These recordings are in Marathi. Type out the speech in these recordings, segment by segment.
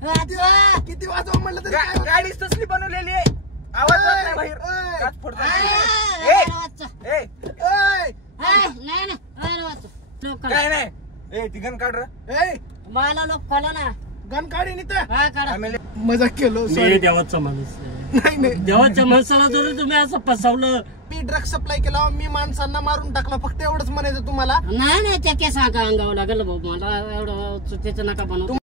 किती वाजवा म्हणलं तरी गाडीच तसली बनवलेली आहे, आवाज येत नाही बाहेर. काच फोडतात. काय नाही ती गन काढ रे. मला लोक कळलं ना, गन काढी नाही तर काढा. मजाक केलो. मी देवाचा माणूस नाही नाही, देवाच्या माणसाला जर तुम्ही असं फसवलं. मी ड्रग्स सप्लाय केला, मी माणसांना मारून टाकला, फक्त एवढंच म्हणायचं तुम्हाला. नाही नाही, त्या केस अंगावं लागेल भाऊ, मला एवढं चुकीचं नका बनवू.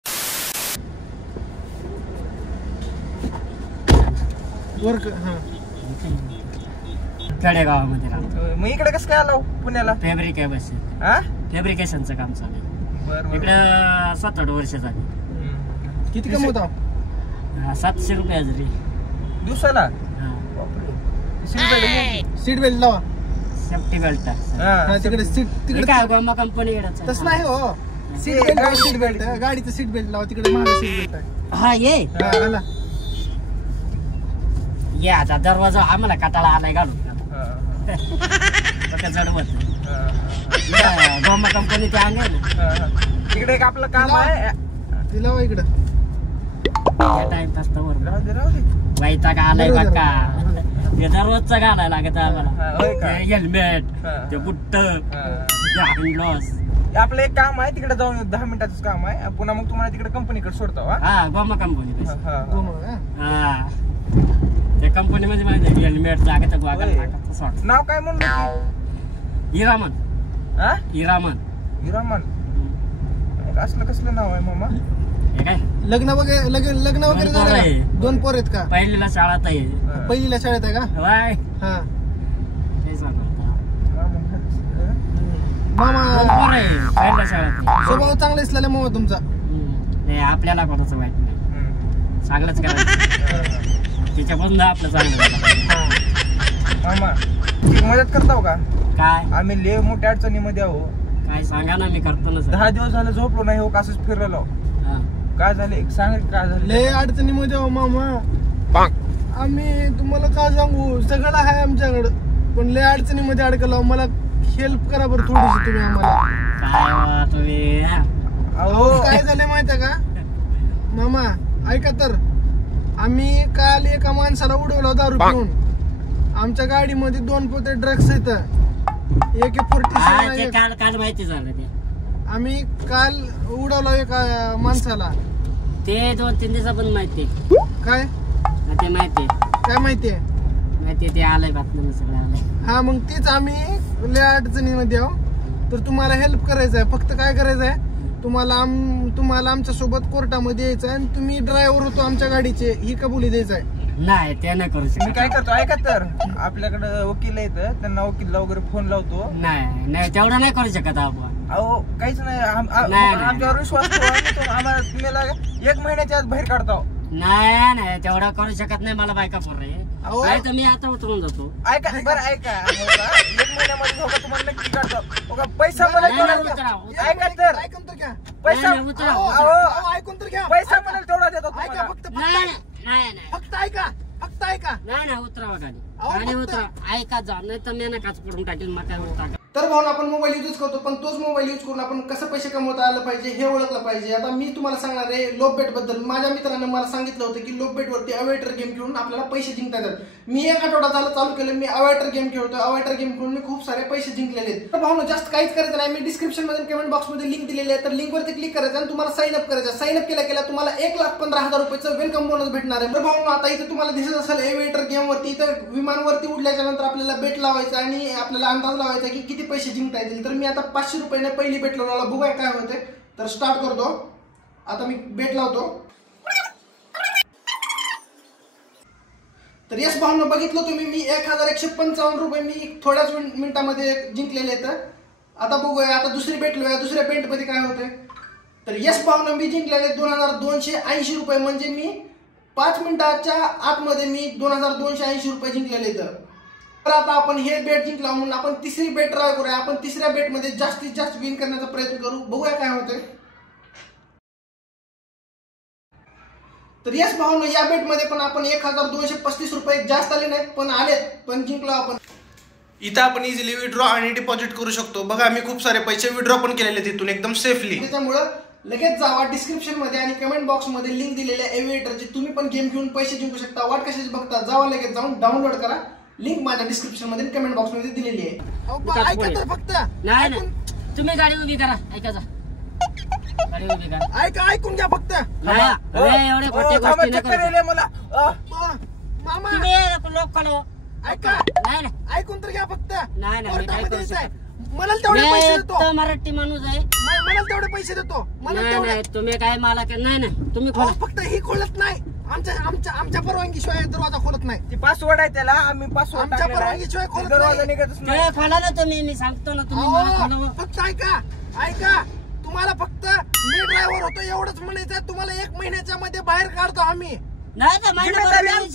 खेडेगावामध्ये राहतो. मग इकडे कसं काय आलो पुण्याला? फॅब्रिक आहे बस, फॅब्रिकेशनचं काम चालू आहे इकडे. 7-8 वर्ष झाली. किती कमवता? 700 रुपये हजरी दिवसाला. सीट बेल्ट लावा. सेफ्टी बेल्ट तिकडे सीट तिकडे काय गोमा कंपनी तसं नाही हो. सीट बेल्ट, सीट बेल्ट गाडीचं सीट बेल्ट लावा. तिकडे माझं सीट बेल्ट आहे. हा ये ये आता दरवाजा आम्हाला काटाळा आलाय घालून चढवत गोमा कंपनी ते आणले ना. इकडे एक आपलं काम आहे, तिला इकडं टाइमपास तर वाईटा का आलाय बघा. ते दररोजचा घालायला लागत आम्हाला. हेल्मेट, ते बुट्ट, लॉस. आपलं एक काम आहे तिकडे जाऊन 10 मिनिटाचं काम आहे. पुन्हा मग तुम्हाला तिकडे कंपनीकडे सोडतो. हा गोमा कंपनी. हा त्या कंपनी मध्ये माहिती हेल्मेट जागेत नाव काय म्हणलं? हिरामन. हिरामन. हिरामन असलं कसलं नाव आहे मामा? काय लग्न वगैरे झालं? 2 पोर आहेत का? पहिलीला शाळेत आहे. पहिलीला शाळेत आहे का? हा मामा पहिल्या शाळेत. स्वभाव चांगला दिसला मामा तुमचा. आपल्याला कोणाचं वाईट नाही, चांगलंच करायचं. त्याच्यापासून आपलं चांगलं. मामा मदत करताव का? काय आम्ही लय मोठ्या अडचणीमध्ये आहो. काय सांगा ना, मी करतो ना. 10 दिवस झालं झोपलो नाही हो, असंच फिरलो. काय झालं सांग, काय झालं? लय अडचणीमध्ये आहो मामा. आम्ही तुम्हाला काय सांगू, सगळं आहे आमच्याकडं, पण लय अडचणीमध्ये अडकलो. मला हेल्प करा बरं थोडीशी तुम्ही आम्हाला. काय तुम्ही अहो काय झालंय माहितीये का मामा? ऐका तर, आम्ही काल एका माणसाला उडवला दारू पिऊन. आमच्या गाडीमध्ये 2 पोते ड्रग्स आहेत. AK-47 काल माहिती झालं. ते आम्ही काल उडवला एका माणसाला. ते 2-3 दिवसा पण माहिती. काय ते माहिती? काय माहितीये? ते आलंय बातमी सगळं आलंय. हा मग तेच आम्ही लय अडचणीमध्ये आहो. तर तुम्हाला हेल्प करायचं आहे. फक्त काय करायचं आहे, तुम्हाला आमच्या सोबत कोर्टामध्ये यायचं आहे आणि तुम्ही ड्रायव्हर होतो आमच्या गाडीचे ही कबुली द्यायचं आहे. नाही ते नाही करू शकत. मी काय करतो ऐका तर, आपल्याकडे वकील आहेत, त्यांना वकीलला वगैरे फोन लावतो. नाही तेवढं नाही करू शकत आपण. अहो काहीच नाही, आमच्यावर विश्वास ठेवा. आम्हाला तुम्हाला 1 महिन्याच्या आत बाहेर काढतो. नाही तेवढं करू शकत नाही. मला बायका फोन रे. तर मी आता उतरून जातो. ऐका बरं, ऐका 1 महिन्यामध्ये हो का तुम्हाला नक्की काढतो. पैसा मला ऐका तर, पैसा ऐकून तर घ्या. पैसा मला तेवढा देतो. फक्त ऐका. नाही उतरावा गाडी उतरा. ऐका जा, नाही तर मी ना काच पडून टाकेल मका टाका. तर भाऊ आपण मोबाईल यूज करतो, पण तोच मोबाईल यूज करून आपण कसं पैसे कमवता आलं पाहिजे हे ओळखलं पाहिजे. आता मी तुम्हाला सांगणार आहे लोप बेट बद्दल. माझ्या मित्राने मला सांगितलं होतं की लोप बेट वरती अवेटर गेम खेळून आपल्याला पैसे जिंकता येतात. मी 1 आठवडा झाला चालू केलं. मी अवेटर गेम खेळतो. अवेटर गेम खेळून मी खूप सारे पैसे जिंकलेले आहेत. तर भाऊ जास्त काहीच करायचं नाही. मी डिस्क्रिप्शन मध्ये कमेंट बॉक्स मध्ये लिंक दिलेली आहे. तर लिंक वरती क्लिक करायचं आणि तुम्हाला साइन अप करायचं. साइन अप केल्या तुम्हाला 1,15,000 रुपयाचं वेलकम बोनस भेटणार आहे. तर भाऊ आता इथे तुम्हाला दिसत असेल अवेटर गेम वरती, इथं विमानवरती उडल्याच्या नंतर आपल्याला बेट लावायचा आणि आपल्याला अंदाज लावायचा की किती पैसे जिंकता येतील. तर मी आता 500 रुपयाने पहिली बेट लावला. बघूया काय होते. तर स्टार्ट करतो. आता मी बेट लावतो. तर यस भावना बघितलं तुम्ही, मी 1155 रुपये मी थोड्याच मिनिटामध्ये जिंकलेले आहेत. आता बघूया, आता दुसरी बेट लावूया. दुसऱ्या बेट मध्ये काय होते. तर यस भावना मी जिंकलेले 2280 रुपये. म्हणजे मी 5 मिनिटाच्या आतमध्ये मी 2280 रुपये जिंकलेले. तर आता आपण हे बेट जिंकला म्हणून आपण तिसरी बेट ट्राय करूया. आपण तिसऱ्या बेट मध्ये जास्तीत जास्त विन करण्याचा प्रयत्न करू. बघूया काय होते. तर यस भावना या बेट मध्ये पण आपण 1235 रुपये जास्त आले नाहीत, पण आलेत, पण जिंकलो आपण. इथं आपण इझिली विड्रॉ आणि डिपॉझिट करू शकतो. बघा मी खूप सारे पैसे विड्रॉ पण केलेले तिथून एकदम सेफली. त्याच्यामुळे लगेच जावा डिस्क्रिप्शन मध्ये आणि कमेंट बॉक्स मध्ये लिंक दिलेल्या एव्हिएटरची, तुम्ही पण गेम घेऊन पैसे जिंकू शकता. वाट कशाची बघता, जावा लगेच जाऊन डाउनलोड करा. लिंक माझ्या डिस्क्रिप्शन मध्ये कमेंट बॉक्स मध्ये दिलेली आहे. ऐका तर फक्त. नाही नाही, तुम्ही गाडी उभी करा. ऐकायचा गाडी उभी करा. ऐकून घ्या फक्त. एवढे खोटे गोष्टी नका मला मामा. तुम्ही लोक कळव. ऐका, नाही नाही ऐकून तर घ्या फक्त. नाही नाही, मी काय करू कोर्टामध्ये शकत. मला तेवढे पैसे मी देतो. तर मराठी माणूस आहे. मला तेवढे पैसे देतो. मला नाही तेवढे. नाही, तुम्ही काय मला नाही नाही, तुम्ही अहो, खोला. फक्त ही खोलत नाही. आमच्या परवानगीशिवाय दरवाजा खोलत नाही. ती पासवर्ड आहे त्याला, आम्ही पासवर्ड आमच्या परवानगीशिवाय खोलत दरवाजा नाही. निघतच ते नाही. खोला ना तुम्ही, मी सांगतो ना, तुम्ही मला अहो, खोलव. फक्त ऐका. तुम्हाला फक्त मी ड्रायव्हर होतो एवढंच म्हणायचं. तुम्हाला 1 महिन्याच्या मध्ये बाहेर काढतो आम्ही. नाही तर जिम्मेदारी आमची.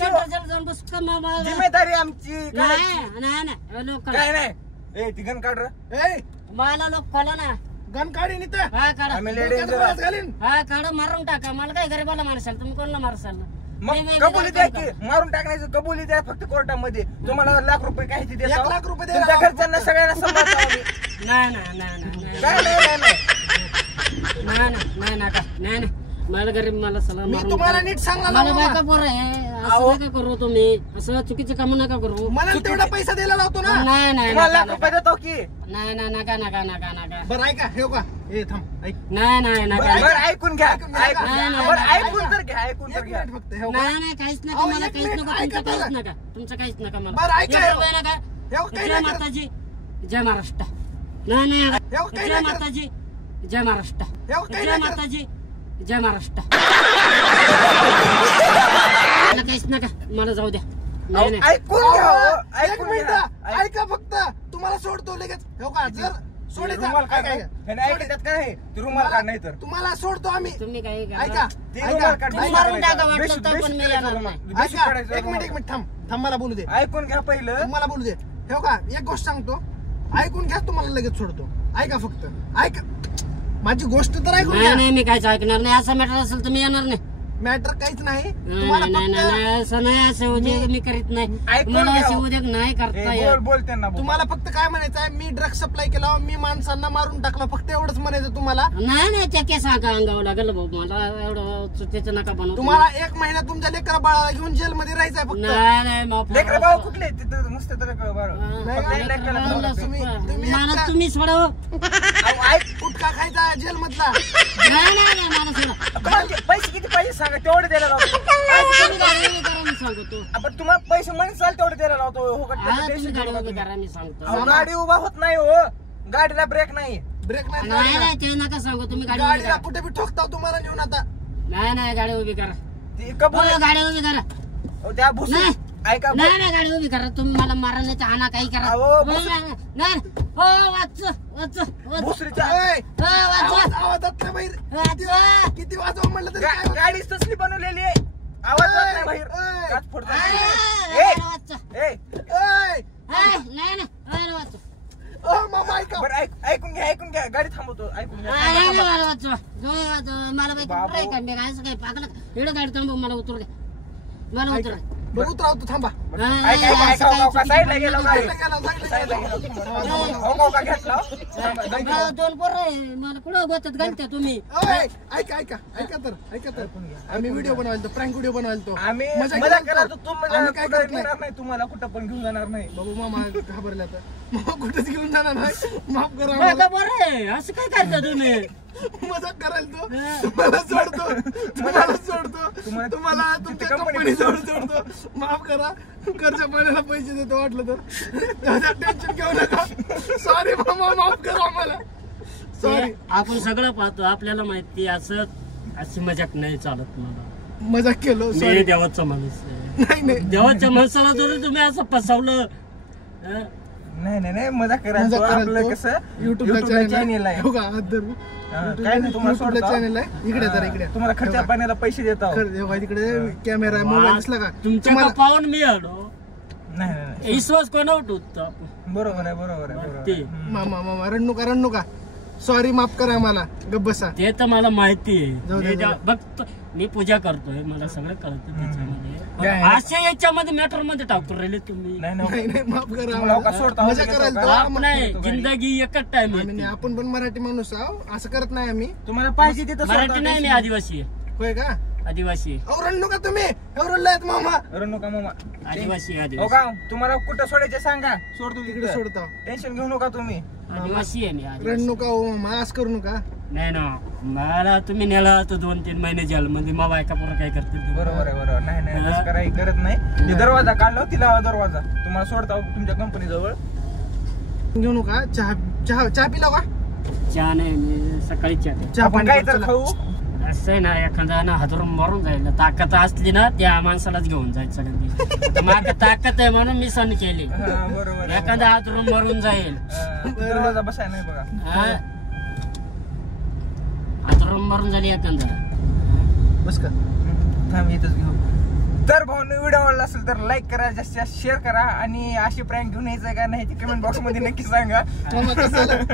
जाऊन बसतो मला. जिम्मेदारी आमची. नाही नाही नाही, लोक खोला. काय नाही. ए ती गण काढ रे. ए, मला लोक खोला ना. गन काढीन इथं. हा काढा. आम्ही डोक्यात लेडीज गोळ्यात घालीन. हा काढा, मारून टाका. मला काय गरीबाला मारशाल तुम्ही, कोणाला मारशाल ना? मग कबुली द्या की, मारून टाकण्याचं कबुली द्या फक्त कोर्टामध्ये. तुम्हाला लाख रुपये काही 1 देतो. लाख रुपये तुमच्या द्यायला. घरच्यांना सगळ्यांना सांभाळतो आम्ही. नाही नाही नाही नाही काय नाही नाही नका. नाही नाही, मला गरीब मला सला मी मारून तुम्हाला टाका. नीट सांगा मला ना बायका मामा. पोरं आहे, असं नका करू तुम्ही. असं चुकीचे काम नका करू. मला तेवढा पैसा द्यायला लावतो ना. नाही नाही तुम्हाला नका, लाख रुपये नका. देतो की. नाही नाही, नका नका नका नका. बरं ऐका, हे का ए थांब ऐक. नाही नाही नका. बरं ऐकून घ्या. ऐकून घ्या. ऐकून घ्या. नाही, बरं नाही, ऐकून तर घ्या. ऐकून तर एक घ्या. मिनिट फक्त हे का. नाही नाही, काहीच नका अहो, मला, एक काहीच मिनिट, नका. ऐका तुमचं काहीच तर. नका, तुमचं काहीच नका मला. बरं, ऐका, एक रुपया नका. हे काही जय नाही करत. माताजी, जय महाराष्ट्र. नाही नाही, काही जय नाही करत. माताजी, जय महाराष्ट्र. हे काही जय नाही करत. माताजी, जय महाराष्ट्र. मला काहीच नका, मला जाऊ द्या. नाही नाही, ऐकून घ्या. अहो, हो. एक ऐकून मिनिट घ्या. ऐका फक्त. तुम्हाला सोडतो लगेच. हे का जर सोडायचं रुमाल काढ. ऐका, ऐका. ह्याने ऐकतात काय आहे? ते रुमाल काढ नाही तर. तुम्हाला सोडतो आम्ही. तुम्ही काही करा. ऐका ते ऐका रुमाल काढ. तुम्ही मारून टाका वाटलं तर, पण मी येणार नाही. ऐका. एक मिनिट थांब मला बोलू दे. ऐकून घ्या पहिलं. मला बोलू दे. हे का एक गोष्ट सांगतो. ऐकून घ्या, तुम्हाला लगेच सोडतो. ऐका फक्त ऐका, माझी गोष्ट तर ऐकून नाही घ्या. नाही, मी काहीच ऐकणार नाही. असं मॅटर असेल तर मी येणार नाही. मॅटर काहीच नाही. नाही तुम्हाला नाही नाही फक्त नाही, असं नाही. असं उद्योग मी करीत नाही. ऐकून मला घ्या. असं उद्योग नाही करता ए, येत. बोल त्यांना बोल. तुम्हाला फक्त काय म्हणायचं आहे, मी ड्रग्ज सप्लाय केला, मी माणसांना मारून टाकलं, फक्त एवढंच म्हणायचं तुम्हाला. नाही नाही, त्या केस अंगावं लागेल भाऊ. मला एवढं चुकीचं नका बनवू. तुम्हाला 1 महिना तुमच्या लेकरा बाळाला घेऊन जेलमध्ये राहायचं आहे फक्त. नाही नाही, माफ लेकरं करा. भाऊ कुठले तिथं नुसते तर बरं. नाही, फक्त एक लेकराला मला बोलावलं. तुम्ही मला एकटा- तुम्ही सोडव. अहो, ऐक. गुटखा खायचा जेल मधला. नाही नाही नाही, मला सोडव. तुम्हाला पैसे किती पाहिजे सांगा, तेवढे द्यायला लावतो. तुम्ही गाडी उभी करा, मी सांगतो. आपण तुम्हाला पैसे म्हणसाल तेवढे द्यायला लावतो. हो का? हा, तुम्ही गाडी उभी करा, मी सांगतो. अहो, गाडी उभा होत नाही हो. गाडीला ब्रेक नाही. ब्रेक नाही नाही गाडीला. नाही, ते नका सांगू. तुम्ही गाडी उभी गाडीला करा. कुठे बी ठोकता तुम्हाला नेऊन आता. नाही नाही, गाडी उभी करा. ती कबूल हो, गाडी उभी करा. अहो, त्या भुसू नाही. ऐका नाही नाही, गाडी उभी करा. तुम्ही मला मारा नाही तर आणा, काही करा. अहो, नाही नाही, नाही. हो, वाच. भुसरीच्या ओय, वाच. आवाजात नाही बाहेर. वाच. किती वाजवा म्हणलं तरी काय होत? गाडीच तसली बनवलेली आहे. आवाज येत नाही बाहेर. ओय. काच फोडतात. वाच. ए, ओय, नाही नाही, वाच. ओ मामा ऐका. बरं ऐकून घ्या. गाडी थांबवतो. ऐकून घ्या. मला बाई काय मी असं काही पाकलं एवढं गाडी थांबव, मला उतर द्या. मला उतर द्या. बरं उतरावतो थांबा. ऐका. साईडला गेलो गाडी. साईडला गेला. हो का घेतला. दोन पोरं मला कुठं गोतात घालत्या तुम्ही. ओय, ऐका तर आम्ही व्हिडिओ बनवायला प्रँक व्हिडिओ बनवायला आम्ही मजा मजा करतो. करायचो. तुम्ही आम्ही काय करत नाही. नेणार नाही. तुम्हाला कुठं पण घेऊन जाणार नाही. बाबू मामा घाबरले आता. मामा कुठेच घेऊन जाणार नाही. माफ करा बरं आम्हाला. बरं, असं काय करता तुम्ही. मजाक करायला तो. तुम्हाला सोडतो. तुम्हाला तुमच्या कंपनी सोडतो. माफ करा. कर्ज पाण्याला पैसे देतो वाटलं तर. टेन्शन घेऊ नका. सॉरी मामा, माफ करा आम्हाला. सॉरी. आपण सगळं पाहतो, आपल्याला माहिती. असं अशी मजाक नाही चालत. मला मजाक केलो. मी सॉरी. देवाचा माणूस आहे. नाही देवाच्या माणसाला जर तुम्ही असं फसवलं. हं? नाही मजा करायचो. आपलं कसं युट्यूबला चॅनेल आहे. हो का, हात धरू. काय नाही, तुम्हाला युट्यूबला सोडतो. चॅनल आहे. इकडे जरा इकडे. तुम्हाला खर्चा पाण्याला पैसे देतो. तिकडे कॅमेरा आहे, मोबाईल दिसला का तुमच्या तुम्हाला. पाहून मी आलो. नाही विश्वास कोणावर ठेवतो आपण. बरोबर आहे. ते मामा रणू का. सॉरी, माफ करा आम्हाला. गप्प बसा. ते तर मला माहिती जाऊ आहे. दे. बघतो, मी पूजा करतोय, मला सगळं कळतं त्याच्यामध्ये. अशा याच्यामध्ये मॅटर मध्ये टाकतो राहिले तुम्ही. नाही नाही नाही माफ करा तुम्हाला आम्हाला. का सोडता मजा करायला तो आप नाही जिंदगी एकच टाइम आम्ही नाही, आपण पण मराठी माणूस आहो, असं करत नाही आम्ही. तुम्हाला पाहिजे तिथं मराठी नाही मी आदिवासी आहे. होय का? आदिवासी आहे. अहो रडू नका तुम्ही, रडला आहेत मामा. रडू नका मामा. आदिवासी आहे, हो आदिवासी का तुम्हाला कुठं सोडायचे सांगा, सोडतो तिकडे तिकडे. सोडता. टेन्शन घेऊ नका तुम्ही. आदिवासी आहे मी रडू आदिवासी. नका हो मामा, असं करू नका. नाही ना मला तुम्ही नेला तर 2-3 महिने जेल मध्ये मग बायका पोरं काय करतील ते. बरोबर आहे बरोबर. नाही नाही तसं काही करत नाही. ते दरवाजा काढला तिला दरवाजा तुम्हाला सोडता तुमच्या कंपनी जवळ. घेऊ नका. चहा चहा चहा पिला का? चहा नाही मी सकाळी चहा पितो. चहा आपण पाणी काय करू, तर चला. खाऊ. असं आहे ना एखादा ना हादरून मरून जाईल. ताकद असली ना त्या माणसालाच घेऊन जायचं सगळं. माझ्या ताकद आहे म्हणून मी सण केली. हा, बरोबर आहे. एखादा हादरून मरून जाईल. दरवाजा बसाय नाही बघा. हा? हादरून मरून झाली एखादा. बस का? थांब इथंच घेऊ. तर भाऊने व्हिडिओ आवडला असेल तर लाईक करा, जास्तीत जास्त शेअर करा आणि अशी प्रँक घेऊन यायचं का नाही ते कमेंट बॉक्स मध्ये नक्की सांगा. मामा कसं झालं?